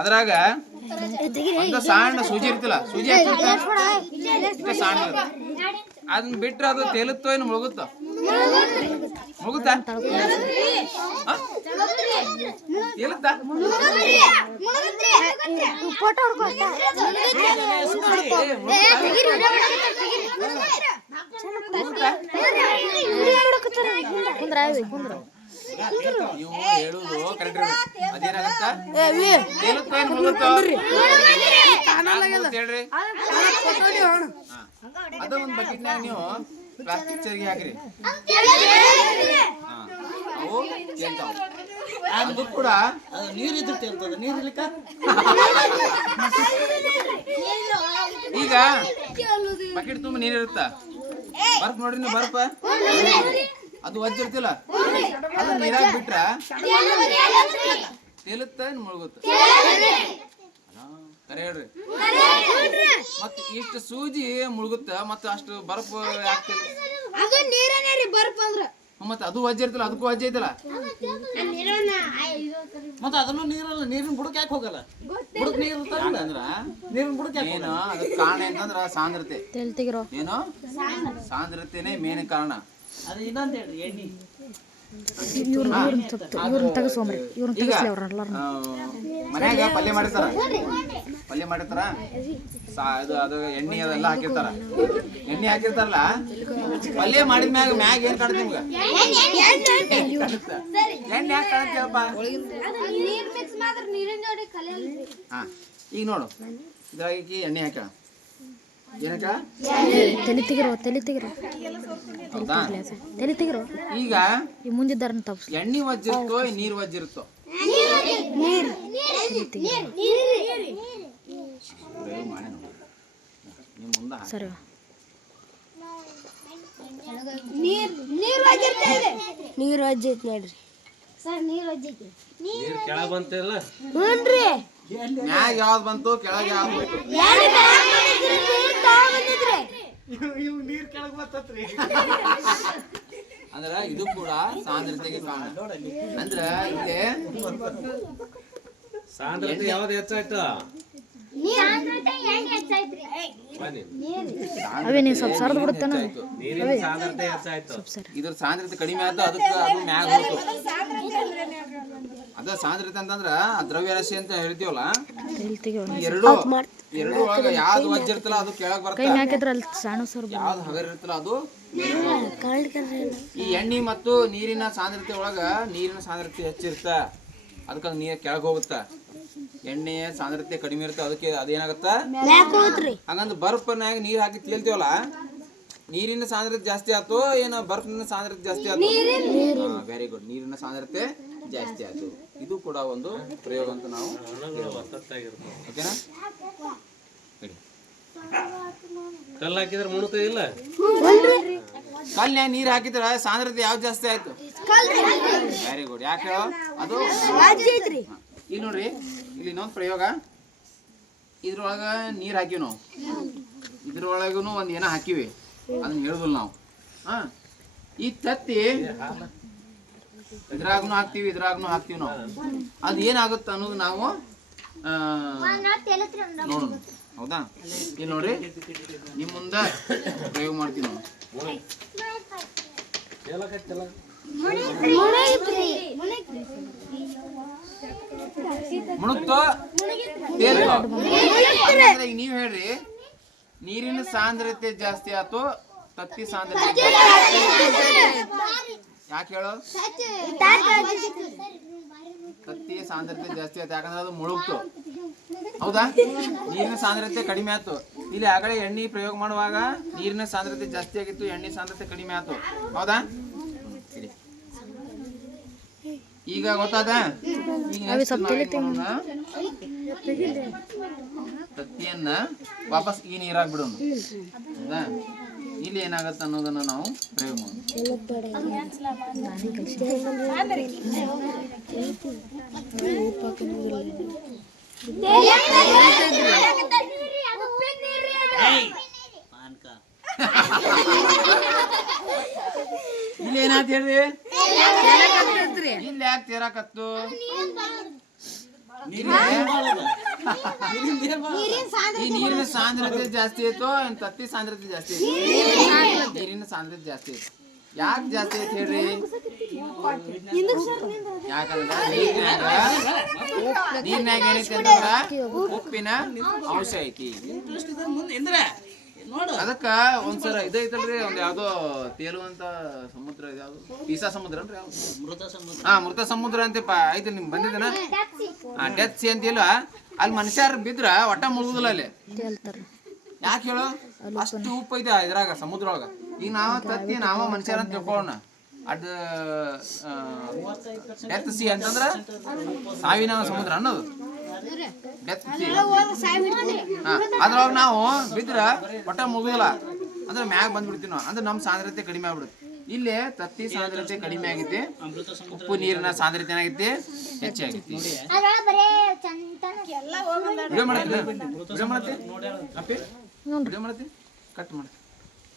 ಅದ್ರಾಗ ಒಂದು ಸಣ್ಣ ಸೂಜಿ ಇರ್ತಿಲ್ಲ, ಸೂಜಿ ಇಷ್ಟ ಸಣ್ಣ ಅದನ್ನ ಬಿಟ್ರೆ ಅದು ತೇಲುತ್ತೋ ಏನು ಮುಳುಗುತ್ತೋ? ಮುಳುಗುತ್ತಾ? ತೇಲುತ್ತಾ? ನೀವು ಹೇಳುದು ಕರೆಕ್ಟ್. ಅದೇನಾಗತ್ತ? ತೇಲುತ್ತೋ ಏನು ಮುಳುಗುತ್ತೋ ಹೇಳ್ರಿ. ಅದ ಒಂದು ಬಕೆಟ್ನಾಗ ನೀವು ಪ್ಲಾಸ್ಟಿಕ್ ಚರಿಗೆ ಹಾಕ್ರಿ, ಅವು ತೇಲ್ತಾವ. ಅದು ಕೂಡ ನೀರಿದ್ದು ತೇಲ್ತದ. ನೀರಿರ್ಲಿಕ್ಕ ಈಗ ಬಕೆಟ್ ತುಂಬ ನೀರಿರುತ್ತ, ಬರ್ಫ್ ನೋಡ್ರಿ ನೀವು, ಬರ್ಫ ಅದು ವಜ್ಜಿರ್ತಿಲ್ಲ, ಅದು ನೀರಾಗ ಬಿಟ್ರ ತೇಲುತ್ತ ಏನು ಮುಳುಗುತ್ತ? ಕರೆ ಹೇಳ್ರಿ. ಮತ್ತ ಇಷ್ಟು ಸೂಜಿ ಮುಳುಗುತ್ತ, ಮತ್ತ ಅಷ್ಟು ಬರ್ಫ್ ಯಾಕೆ? ಮತ್ತ ಅದು ವಜ್ಜೆ ಇರ್ತಲ್ಲ, ಅದಕ್ಕೂ ವಜ್ಜೆ ಐತಲ್ಲ. ಮತ್ತ ಅದನ್ನು ನೀರಲ್ಲ, ನೀರಿನ ಬುಡಕ್ ಯಾಕೆ ಹೋಗಲ್ಲ? ಬುಡಕ್ ನೀರು ಅಂದ್ರ ನೀರಿನ ಬುಡಕ್ ಏನು ಅದಕ್ಕೆ ಕಾರಣ ಅಂತಂದ್ರ ಸಾಂದ್ರತೆ. ಏನು ಸಾಂದ್ರತೆನೇ ಮೇನ್ ಕಾರಣ. ಅದು ಇನ್ನೊಂದ್ ಹೇಳ್ರಿ, ಎಣ್ಣೆ. ಮನ್ಯಾಗ ಪಲ್ಯ ಮಾಡಿರ್ತಾರ, ಪಲ್ಯ ಮಾಡಿರ್ತಾರ, ಅದು ಎಣ್ಣೆ ಅದೆಲ್ಲ ಹಾಕಿರ್ತಾರ. ಎಣ್ಣೆ ಹಾಕಿರ್ತಾರಲ್ಲ, ಪಲ್ಯ ಮಾಡಿದ ಮ್ಯಾಗ ಏನ್ ಕಾಣುತ್ತೆ ನಿಮ್ಗ? ಎಣ್ಣೆ ಯಾಕೆ ಕಾಣುತ್ತೇವಪ್ಪ? ಹಾ, ಈಗ ನೋಡು, ಇದ್ರಾಗಿ ಎಣ್ಣೆ ಹಾಕ, ಏನಕ್ಕ ಹೌದಾ? ಈಗ ಎಣ್ಣೆ ವಜ್ಜಿರುತ್ತೋ ನೀರು ವಜ್ಜಿರುತ್ತೋ? ನೀರು ವಜ್ಜೈತಿ ನೋಡ್ರಿ. ನೀರ್ ಕೆಳಗ್ ಬಂತಲ್ಲ, ಮ್ಯಾಗ ಯಾವ್ದು ಬಂತು, ಕೆಳಗೆ ಯಾವ್ದು ಬಂತು? ನೀರ್ ಕೆಳಗ್ ಬರ್ತತ್ರಿ. ಅಂದ್ರ ಇದು ಕೂಡ ಸಾಂದ್ರತೆಗೆ ಕಾರಣ. ಅಂದ್ರ ಇಲ್ಲಿ ಸಾಂದ್ರತೆ ಯಾವ್ದು ಹೆಚ್ಚಾಯ್ತು? ನೀರಿನ ಸಾಂದ್ರತೆ ಹೆಚ್ಚಾಯ್ತು. ಇದ್ರ ಸಾಂದ್ರತೆ ಕಡಿಮೆ ಆಯ್ತು, ಅದಕ್ಕೆ ಅದು ಮ್ಯಾಗ ಹೋಯ್ತು. ಅದ ಸಾಂದ್ರತೆ ಅಂತಂದ್ರ ದ್ರವ್ಯ ರಾಶಿ ಅಂತ ಹೇಳ್ತೀವಲ್ಲ, ಎರಡು ಒಳಗ ಯಾವ್ದು ವಜ್ಜ ಇರ್ತಲ್ಲ ಅದು ಕೆಳಗ್ ಬರ್ತದೆ, ಯಾವ್ದು ಹಗರ್ ಇರ್ತಲ್ಲ ಅದು. ಈ ಎಣ್ಣೆ ಮತ್ತು ನೀರಿನ ಸಾಂದ್ರತೆ ಒಳಗ ನೀರಿನ ಸಾಂದ್ರತೆ ಹೆಚ್ಚಿರ್ತ, ಅದಕ್ಕೆ ನೀರ್ ಕೆಳಗ್ ಹೋಗುತ್ತ. ಎಣ್ಣೆಯ ಸಾಂದ್ರತೆ ಕಡಿಮೆ ಇರುತ್ತೆ, ಅದಕ್ಕೆ ಅದೇನಾಗತ್ತ? ಹಂಗಂದ್ರೆ ಬರ್ಫ್ನಾಗ ನೀರ್ ಹಾಕಿ ತೇಲ್ತೀವಲ್ಲ, ನೀರಿನ ಸಾಂದ್ರತೆ ಜಾಸ್ತಿ ಆಯ್ತು ಏನೋ ಬರ್ಫಿನ ಸಾಂದ್ರತೆ ಜಾಸ್ತಿ ಆಯ್ತು? ವೆರಿ ಗುಡ್, ನೀರಿನ ಸಾಂದ್ರತೆ ಜಾಸ್ತಿ ಆಯ್ತು. ಇದು ಕೂಡ ಒಂದು ಪ್ರಯೋಗ ಅಂತ ನಾವು ಓಕೆನಾ? ಕಲ್ಲು ಹಾಕಿದ್ರೆ ಮುಣುತ್ತ ಇಲ್ಲ? ಕಲ್ನ್ಯಾಗ ನೀರ್ ಹಾಕಿದ್ರ ಸಾಂದ್ರತೆ ಯಾವ್ದು ಜಾಸ್ತಿ ಆಯ್ತು? Very good. ಯಾಕೆ ಅದು? ಇಲ್ಲಿ ನೋಡ್ರಿ, ಇಲ್ಲಿ ಇನ್ನೊಂದು ಪ್ರಯೋಗ. ಇದ್ರೊಳಗ ನೀರ್ ಹಾಕಿವಿ ನಾವು, ಇದ್ರೊಳಗೂ ಒಂದ್ ಏನೋ ಹಾಕಿವಿ, ಅದನ್ನ ಹೇಳುದಿಲ್ಲ ನಾವು. ಈ ತತ್ತಿ ಇದ್ರಾಗನು ಹಾಕ್ತಿವಿ, ಇದ್ರಾಗನು ಹಾಕ್ತಿವಿ ನಾವು. ಅದ್ ಏನಾಗುತ್ತೆ ಅನ್ನೋದು ನಾವು ನೋಡೋಣ, ಹೌದಾ? ಇಲ್ಲಿ ನೋಡ್ರಿ, ನಿಮ್ ಮುಂದೆ ಪ್ರಯೋಗ ಮಾಡ್ತೀವಿ ನಾವು. ಮುಣುಕ್ತೋ ಈಗ ನೀವ್ ಹೇಳ್ರಿ, ನೀರಿನ ಸಾಂದ್ರತೆ ಜಾಸ್ತಿ ಆಯ್ತು, ತತ್ತಿ ಸಾಂದ್ರತೆ ಯಾಕೆ ಹೇಳೋ? ತತ್ತಿ ಸಾಂದ್ರತೆ ಜಾಸ್ತಿ ಆಯ್ತು, ಯಾಕಂದ್ರೆ ಅದು ಮುಳುಗ್ತು, ಹೌದಾ? ನೀರಿನ ಸಾಂದ್ರತೆ ಕಡಿಮೆ ಆಯ್ತು. ಇಲ್ಲಿ ಆಗಲೇ ಎಣ್ಣೆ ಪ್ರಯೋಗ ಮಾಡುವಾಗ ನೀರಿನ ಸಾಂದ್ರತೆ ಜಾಸ್ತಿ ಆಗಿತ್ತು, ಎಣ್ಣೆ ಸಾಂದ್ರತೆ ಕಡಿಮೆ ಆಯ್ತು, ಹೌದಾ? ಈಗ ಗೊತ್ತಾದ? ತತ್ತಿಯನ್ನ ವಾಪಸ್ ಈ ನೀರಾಗ ಬಿಡೋಣ, ಹೌದಾ? ಇಲ್ಲಿ ಏನಾಗತ್ತೆ ಅನ್ನೋದನ್ನ ನಾವು ಪ್ರಯೋಗ ಮಾಡೋಣ. ಇಲ್ಲಿ ಏನಾಯ್ತು ಹೇಳ್ರಿ? ಇಲ್ಲಿ ಯಾಕೆ ತೇರಾಕತ್ತು? ಈ ನೀರಿನ ಸಾಂದ್ರತೆ ಜಾಸ್ತಿ ಐತೋ ಏನ್ ತತ್ತಿ ಸಾಂದ್ರತೆ ಜಾಸ್ತಿ ಐತಿ? ನೀರಿನ ಸಾಂದ್ರತೆ ಜಾಸ್ತಿ ಐತಿ. ಯಾಕೆ ಜಾಸ್ತಿ ಐತಿ ಹೇಳ್ರಿ? ಯಾಕಂದ್ರ ನೀರಿನಾಗ ಏನೈತಿ ಅಂತಂದ್ರ ಉಪ್ಪಿನ ಅಂಶ ಐತಿ. ಅದಕ್ಕ ಒಂದ್ಸಲ ಇದೈತಲ್ರಿ ಒಂದ್ ಯಾವ್ದೋ ತೇಲುವಂತ ಸಮುದ್ರ ಯಾವ್ದು ಪೀಸಾ ಸಮುದ್ರ ಅನ್ರಿ ಯಾವ್ದು ಮೃತ ಸಮುದ್ರ ಅಂತ ಐತಿ ನಿಮ್ಗೆ ಬಂದಿದ್ದೇನ ಡೆತ್ ಸಿ ಅಂತ ಇಲ್ಲ ಅಲ್ಲಿ ಮನುಷ್ಯರು ಬಿದ್ರ ಒಟ್ಟ ಮುಳುಗುದಿಲ್ಲ ಅಲ್ಲಿ. ಯಾಕೆ ಹೇಳು? ಅಷ್ಟು ಉಪ್ಪು ಐತೆ ಇದ್ರಾಗ ಸಮುದ್ರ ಒಳಗ. ಈಗ ನಾವ ತತ್ತಿ ನಾವ ಮನುಷ್ಯರ ಅಂತ ತಿಳ್ಕೊಳ್ಳೋಣ. ಅದ್ ಡೆತ್ ಸಿ ಅಂತಂದ್ರ ಸಾವಿನ ಸಮುದ್ರ ಅನ್ನೋದು ಡೆತ್ ಸಿ. ಅದ್ರೊಳಗ ನಾವು ಬಿದ್ರ ಒಟ್ಟ ಮುಳುಗುದಿಲ್ಲ ಅಂದ್ರೆ ಮ್ಯಾಗ ಬಂದ್ಬಿಡ್ತೀವಿ ನಾವು. ಅಂದ್ರೆ ನಮ್ ಸಾಂದ್ರತೆ ಕಡಿಮೆ ಆಗ್ಬಿಡುತ್ತೆ. ಇಲ್ಲೇ ತತ್ತಿ ಸಾಂದ್ರತೆ ಕಡಿಮೆ ಆಗೈತಿ, ಉಪ್ಪು ನೀರಿನ ಸಾಂದ್ರತೆ ಏನಾಗೈತಿ ಹೆಚ್ಚಾಗೈತಿ. ವಿಡಿಯೋ ಮಾಡತ್ತಿ ಕಟ್ ಮಾಡಿ.